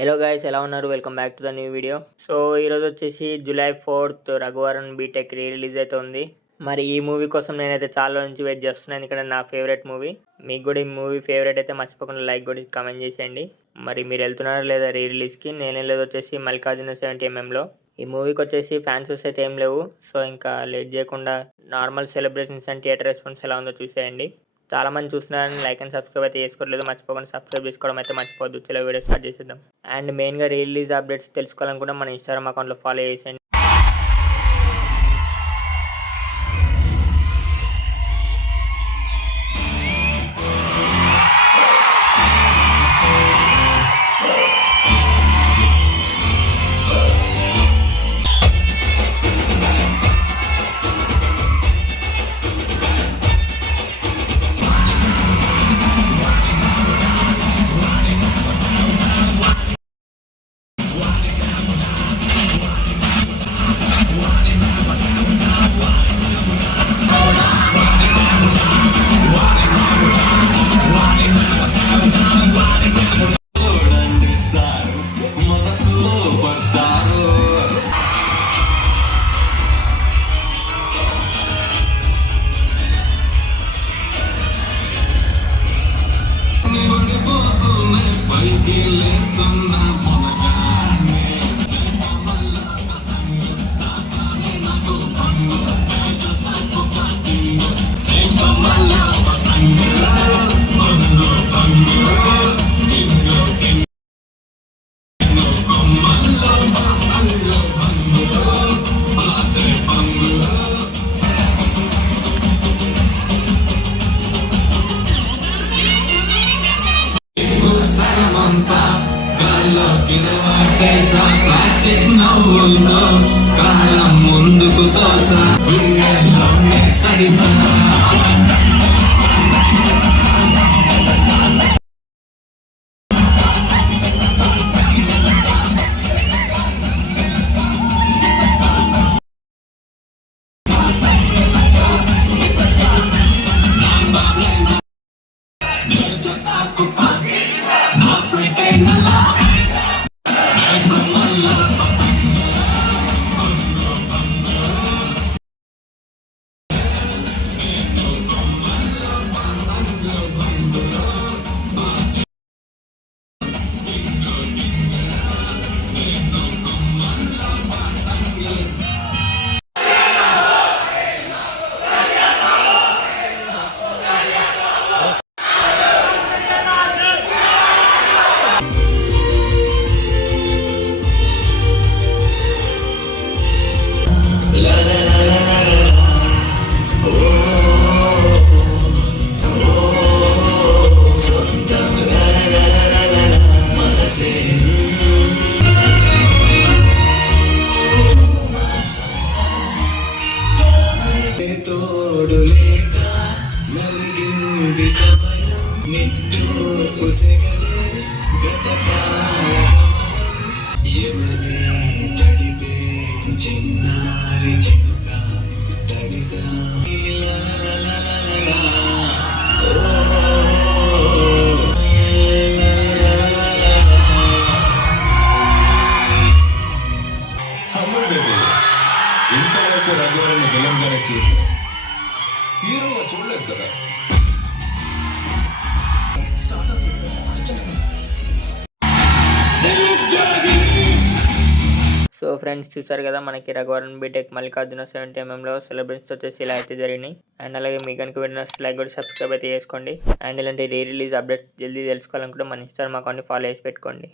Hello guys, ఎలా ఉన్నారు? Welcome back to the new video. So ఈరోజు వచ్చేసి July 4th Raghuvaran BTech release అయితే ఉంది. మరి ఈ మూవీ కోసం నేనైతే చాలా నుంచి వెయిట్ చేస్తున్నాను, ఎందుకంటే నా ఫేవరెట్ మూవీ. మీకు కూడా ఈ మూవీ ఫేవరెట్ అయితే మర్చిపోకుండా లైక్ కూడా కామెంట్ చేసేయండి. మరి మీరు వెళ్తున్నారా లేదా రిలీజ్కి? నేను వెళ్ళేది వచ్చేసి మల్లికార్జున 70mm. ఈ మూవీకి వచ్చేసి ఫ్యాన్స్ అయితే ఏం లేవు. సో ఇంకా లేట్ చేయకుండా normal celebrations and theatre response ఎలా ఉందో చూసేయండి. చాలా మంది చూస్తున్నారని లైక్ అండ్ సబ్స్క్రైబ్ అయితే చేసుకోవట్లేదు, మర్చిపోకుండా సబ్స్క్రైబ్ చేసుకోవడం అయితే మర్చిపోవద్దు. చలో వీడియో స్టార్ట్ చేసేద్దాం. అండ్ మెయిన్గా రిలీజ్ అప్డేట్స్ తెలుసుకోవాలనుకుంటే మన ఇన్స్టాగ్రామ్ అకౌంట్లో ఫాలో చేసేయండి. ప్లాస్టిక్ నవ్వుల్లో కాలం ముందుకు తోసా గుండెల్లోనే తడిసా. చిన్నారి చిలుక తడిసా ఇంతవరకు రఘువరన్ విలన్గానే చూసా, హీరోగా చూడలేదు కదా. సో ఫ్రెండ్స్, చూసారు కదా మనకి Raghuvaran BTech Mallikarjuna 70mm celebrations వచ్చేసి ఇలా అయితే జరిగినాయి. అండ్ అలాగే మీకు కనుక వీడియో లైక్ కూడా సబ్స్క్రైబ్ అయితే చేసుకోండి. అండ్ ఇలాంటి రిలీజ్ అప్డేట్స్ జల్దీ తెలుసుకోవాలనుకుంటే మన ఇన్స్టాగ్రామ్ అకౌంట్ని ఫాలో చేసి పెట్టుకోండి.